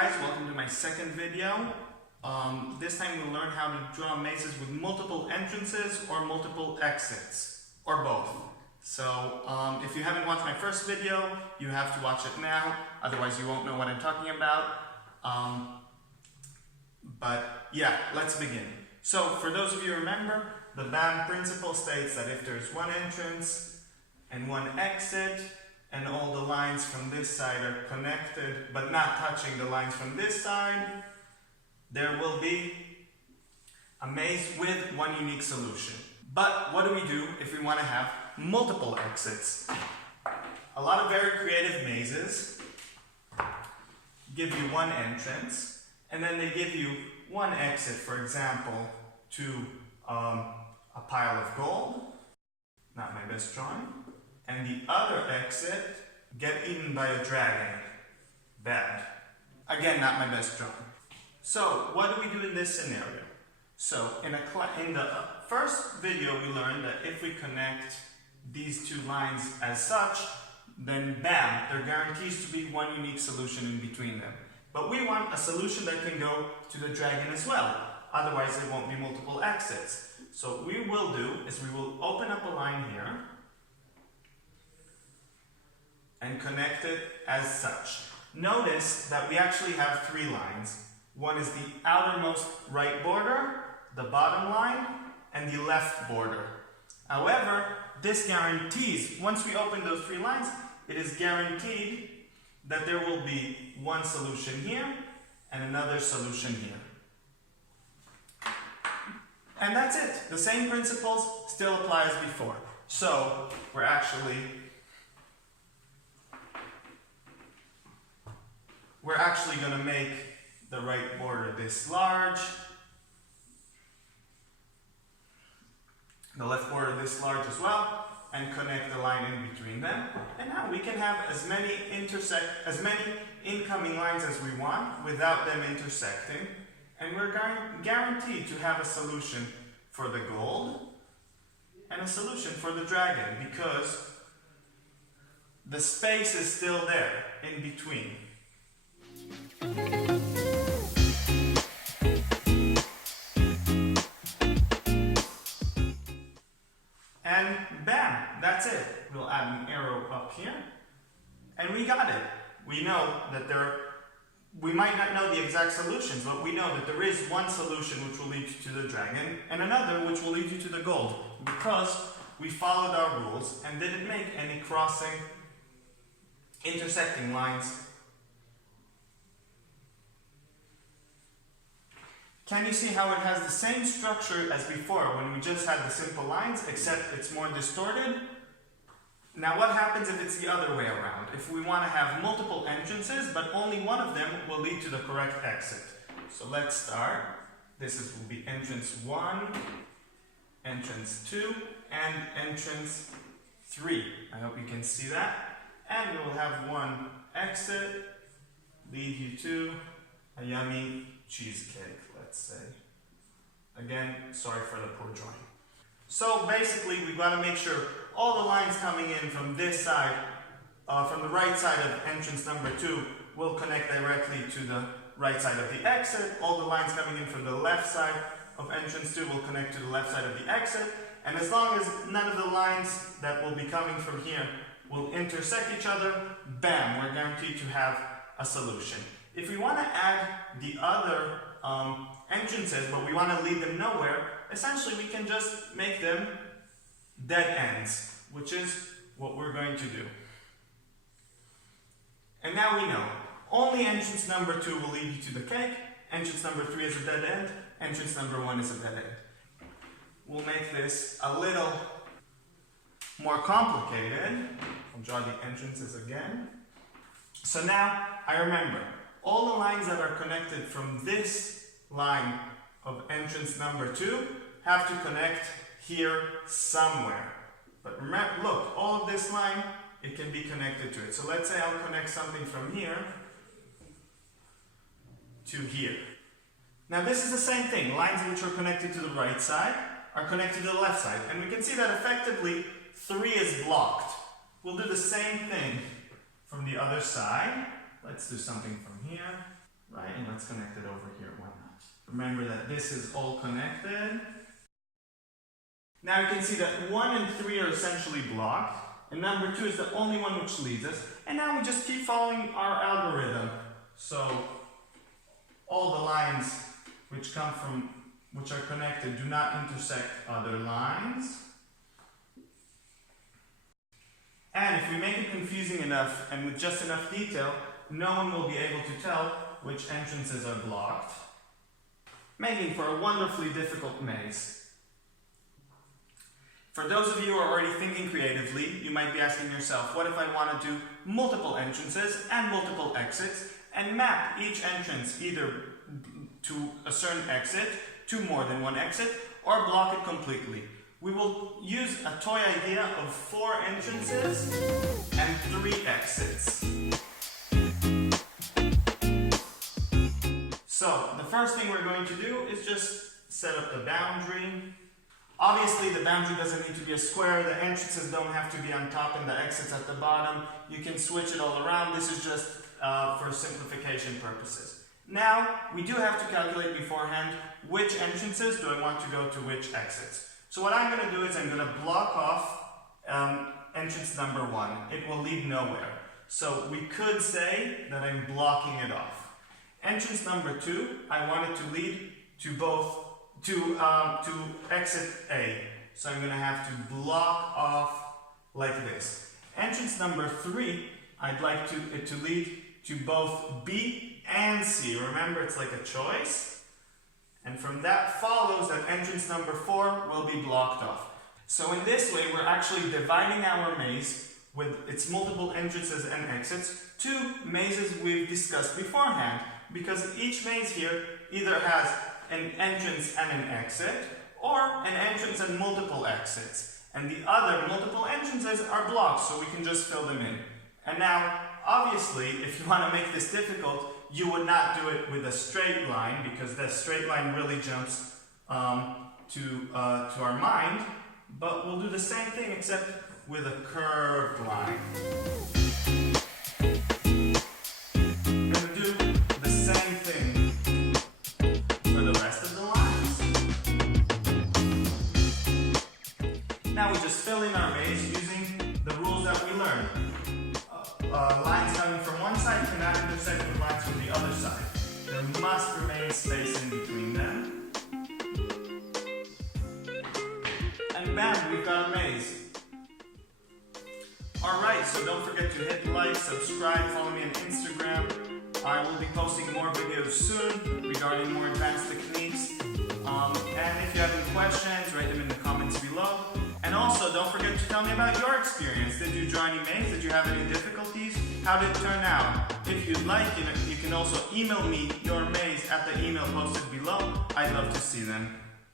guys, welcome to my second video. This time we'll learn how to draw mazes with multiple entrances or multiple exits, or both. So if you haven't watched my first video, you have to watch it now, otherwise you won't know what I'm talking about. But yeah, let's begin. So for those of you who remember, the BAM principle states that if there's one entrance and one exit, and all the lines from this side are connected, but not touching the lines from this side, there will be a maze with one unique solution. But what do we do if we want to have multiple exits? A lot of very creative mazes give you one entrance, and then they give you one exit, for example, to a pile of gold, not my best drawing, and the other exit, get eaten by a dragon. Bad. Again, not my best drawing. So, what do we do in this scenario? So, in the first video we learned that if we connect these two lines as such, then bam, there guarantees to be one unique solution in between them. But we want a solution that can go to the dragon as well. Otherwise, there won't be multiple exits. So, what we will do is we will open up a line here and connect it as such. Notice that we actually have three lines. One is the outermost right border, the bottom line, and the left border. However, this guarantees, once we open those three lines, it is guaranteed that there will be one solution here and another solution here. And that's it. The same principles still apply as before. So, we're actually going to make the right border this large, the left border this large as well, and connect the line in between them. And now we can have as many incoming lines as we want without them intersecting. And we're guaranteed to have a solution for the gold and a solution for the dragon, because the space is still there in between. And bam, that's it. We'll add an arrow up here, and we got it. We know that we might not know the exact solutions, but we know that there is one solution which will lead you to the dragon, and another which will lead you to the gold, because we followed our rules and didn't make any intersecting lines. Can you see how it has the same structure as before when we just had the simple lines, except it's more distorted? Now what happens if it's the other way around? If we want to have multiple entrances, but only one of them will lead to the correct exit. So let's start. This will be entrance 1, entrance 2, and entrance 3. I hope you can see that. And we will have one exit, lead you to a yummy cheesecake, let's say. Again, sorry for the poor drawing. So basically, we've got to make sure all the lines coming in from this side, from the right side of entrance number 2, will connect directly to the right side of the exit. All the lines coming in from the left side of entrance 2 will connect to the left side of the exit. And as long as none of the lines that will be coming from here will intersect each other, bam, we're guaranteed to have a solution. If we want to add the other entrances, but we want to lead them nowhere, essentially we can just make them dead ends, which is what we're going to do. And now we know, only entrance number 2 will lead you to the cake, entrance number 3 is a dead end, entrance number 1 is a dead end. We'll make this a little more complicated. I'll draw the entrances again. So now I remember, all the lines that are connected from this line of entrance number 2 have to connect here somewhere. But remember, look, all of this line, it can be connected to it. So let's say I'll connect something from here to here. Now this is the same thing. Lines which are connected to the right side are connected to the left side. And we can see that effectively 3 is blocked. We'll do the same thing from the other side. Let's do something from here. right? And let's connect it over here, why not? Remember that this is all connected. Now you can see that 1 and 3 are essentially blocked, and number 2 is the only one which leads us. And now we just keep following our algorithm. So all the lines which are connected do not intersect other lines. And if we make it confusing enough and with just enough detail, no one will be able to tell which entrances are blocked, making for a wonderfully difficult maze. For those of you who are already thinking creatively, you might be asking yourself, what if I want to do multiple entrances and multiple exits and map each entrance either to a certain exit, to more than one exit, or block it completely? We will use a toy idea of 4 entrances and 3 exits. So, the first thing we're going to do is just set up the boundary. Obviously, the boundary doesn't need to be a square. The entrances don't have to be on top and the exits at the bottom. You can switch it all around. This is just for simplification purposes. Now, we do have to calculate beforehand which entrances do I want to go to which exits. So what I'm going to do is I'm going to block off entrance number 1. It will lead nowhere. So we could say that I'm blocking it off. Entrance number 2, I want it to lead to exit A. So I'm going to have to block off like this. Entrance number 3, I'd like it to lead to both B and C. Remember, it's like a choice. And from that follows that entrance number 4 will be blocked off. So in this way, we're actually dividing our maze with its multiple entrances and exits to mazes we've discussed beforehand. Because each maze here either has an entrance and an exit, or an entrance and multiple exits. And the other multiple entrances are blocked, so we can just fill them in. And now, obviously, if you want to make this difficult, you would not do it with a straight line, because the straight line really jumps to our mind. But we'll do the same thing, except with a curved line. We're going to do the same thing for the rest of the lines. Now we just fill in our maze using the rules that we learned. Lines coming from one side cannot intersect with lines from the other side. There must remain space in between them. And bam, we've got a maze. Alright, so don't forget to hit like, subscribe, follow me on Instagram. I will be posting more videos soon regarding more advanced techniques. And if you have any questions, write them in the comments below. And also, don't forget to tell me about your experience. Did you draw any maze? Did you have any difficulties? How did it turn out? If you'd like, you can also email me your maze at the email posted below. I'd love to see them.